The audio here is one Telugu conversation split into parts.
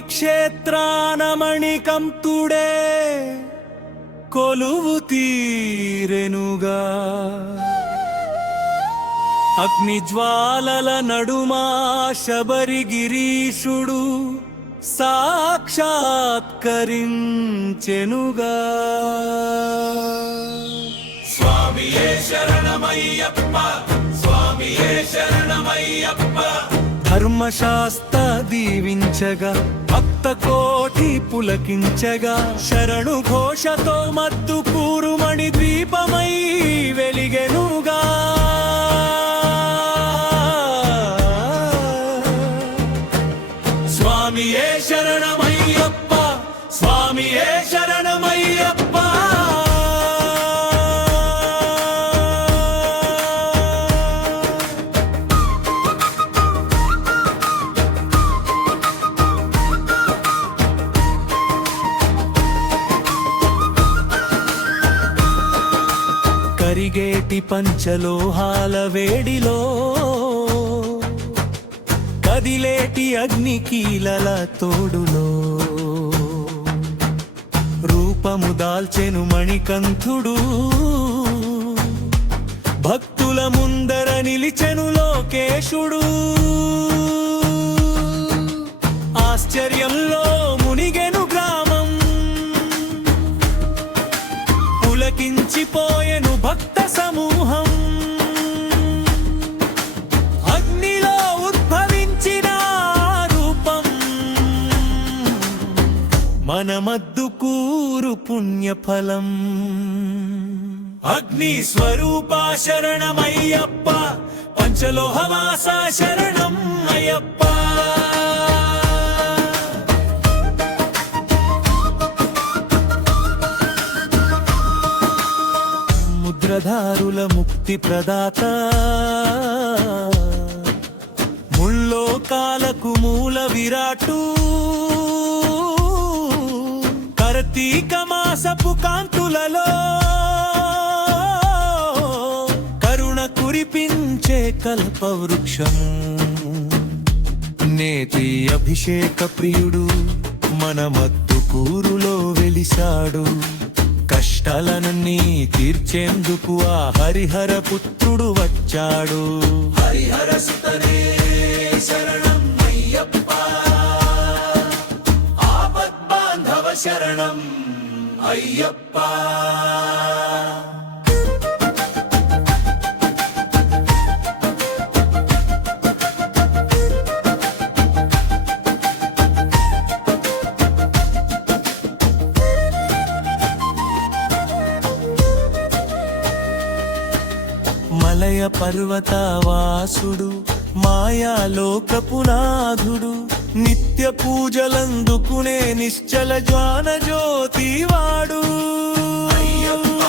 పుణ్యక్షేత్రానమణికంతుడే కొలువు తీరెనుగా అగ్నిజ్వాలల నడుమా శబరిగిరీశుడు సాక్షాత్కరించెనుగా స్వామియే శరణమయ్యప్ప స్వామియే శరణమయ్యప్ప ధర్మశాస్త్ర దీవించగా భక్త కోటి పులకించగా శరణు ఘోషతో మద్దు కూరుమణి ద్వీపమై వెలిగెనుగా స్వామియే శరణమయ్యప్ప స్వామియే శరణమయ్యప్ప కరిగేటి పంచలోహాల వేడిలో కదిలేటి అగ్నికీలల తోడులో రూపము దాల్చెను మణికంఠుడు భక్తుల ముందర నిలిచెను లోకేశుడు ఆశ్చర్యంలో మునిగెను గ్రామం పులకించిపోయెను భక్త సమూహం అగ్నిలో ఉద్భవించిన రూపం మన మద్దుకూరు పుణ్యఫలం అగ్ని స్వరూప శరణమయ్యప్ప పంచలోహవాస శరణం అయ్యప్ప ముద్రధారుల ముక్తి ప్రదాత ముల్లోకాలకు మూల విరాటు కార్తీక మాసపు కాంతులలో కరుణ కురిపించే కల్పవృక్షం నేతి అభిషేక ప్రియుడు మన మద్దుకూరులో వెలిసాడు కష్టాలన్నీ తీర్చేందుకు ఆ హరిహర పుత్రుడు వచ్చాడు హరిహర సుతనే శరణం అయ్యప్ప ఆపద్బాంధవ శరణం అయ్యప్ప మలయ పర్వత వాసుడు మాయాలోకపునాథుడు నిత్య పూజలందుకునే నిశ్చల జ్వాన జ్యోతివాడు అయ్యప్ప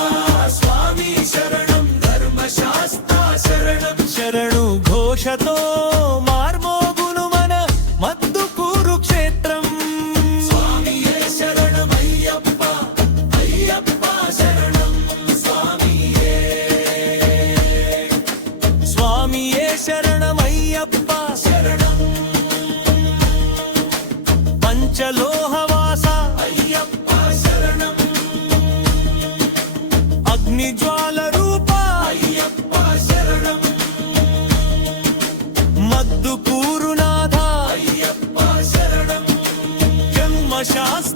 స్వామి శరణం ధర్మశాస్త్ర శరణం శరణు ఘోషతో మార్మోగును మన మద్దుకూరు క్షేత్రం స్వామియే శరణమయ్యప్ప అయ్యప్ప శరణం స్వామియే స్వామియే శరణమయ్యప్ప శరణం పంచలోహవాస అయ్యప్ప శరణం అగ్నిజ్వాల రూప అయ్యప్ప శరణం మద్దుకూరునాథ అయ్యప్ప శరణం జన్మశాస్త్ర